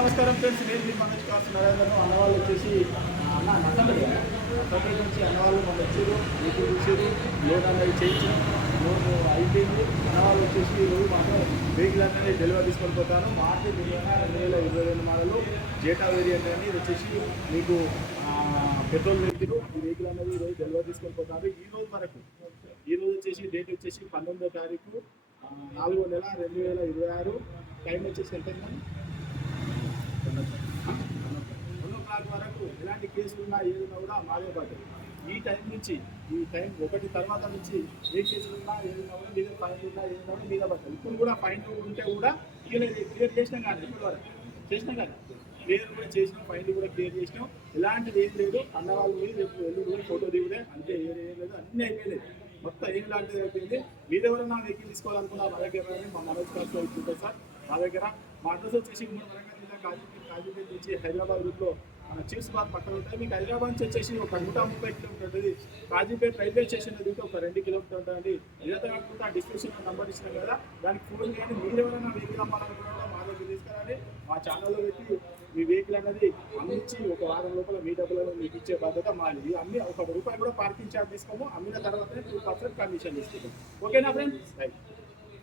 నమస్కారం ఫ్రెండ్స్, నేను మీ మనోజ్ కాసు నరేంద్రను. అన్నవాళ్ళు వచ్చేసి అన్న నట్టండి నుంచి అన్నవాళ్ళు మనం వచ్చారు, మీకు చూసారు, లోన్ అనేది చేయించాం, లోన్ అయిపోయింది. అన్నవాళ్ళు వచ్చేసి రోజు మాత్రం వెహికల్ అనేది డెలివరీ తీసుకొని పోతాను. మార్కెట్ 2022 మోడల్ జేటా వేరియంట్ అని ఇది వచ్చేసి మీకు పెట్రోల్ వెహికల్. ఈ వెహికల్ అనేది ఈరోజు డెలివరీ తీసుకొని పోతారు. ఈరోజు వచ్చేసి డేట్ వచ్చేసి 19వ తారీఖు 4వ నెల 2026. టైం వచ్చేసి ఎంత 2 వరకు ఎలాంటి కేసులు ఉన్నా ఏదైనా కూడా మాదే పడ్డాయి. ఈ టైం 1 తర్వాత నుంచి ఏ కేసులు ఉన్నా ఏదైనా కూడా మీద ఫైన్ ఉన్నా ఏదైనా కూడా మీద పడ్డాయి. ఇప్పుడు కూడా ఫైన్ ఉంటే కూడా క్లియర్ చేసినాం కానీ ఇప్పటి వరకు చేసినాం కానీ క్లియర్ కూడా చేసినాం, ఫైన్ కూడా క్లియర్ చేసినాం. ఎలాంటిది ఏం లేదు. అన్నవాళ్ళు మీరు రేపు వెళ్ళి కూడా ఫోటో దిగుదే అంతే, ఏం లేదు. అన్నీ అయిపోయినాయి, మొత్తం ఏం లాంటిది అయిపోయింది. మీరు ఎవరైనా వెహికల్ తీసుకోవాలనుకున్నా మా దగ్గర మా మనోజ్ కాసులో ఉంటుంది సార్. మా దగ్గర మా అడ్రస్ వచ్చేసి వరంగల్ జిల్లా కాజీపేట నుంచి హైదరాబాద్ రూట్లో మన చిప్స్ బార్ పక్కన ఉంటాయి. మీకు హైదరాబాద్ నుంచి వచ్చేసి ఒక 130 కిలోమీటర్ ఉంటుంది. కాజీపేట రైల్వే స్టేషన్ దగ్గర ఒక 2 కిలోమీటర్ ఉంటుంది. ఇదంతా కాకుండా డిస్క్రిప్షన్ నెంబర్ ఇచ్చినాం కదా, దానికి ఫోన్ చేయండి. మీరు ఎవరైనా వెహికల్ అమ్మాలనుకున్నా మా దగ్గర తీసుకురండి. మా ఛానల్లో పెట్టి మీ వెహికల్ అనేది అమ్మించి ఒక వారం లోపల మీ డబ్బులను మీకు ఇచ్చే బాధ్యత మాది. అమ్మి ₹1 కూడా పార్కింగ్ ఛార్జ్ తీసుకోము. అమ్మిన తర్వాతనే 2% కమిషన్ తీసుకుంటాం. ఓకేనా ఫ్రెండ్స్? రైట్.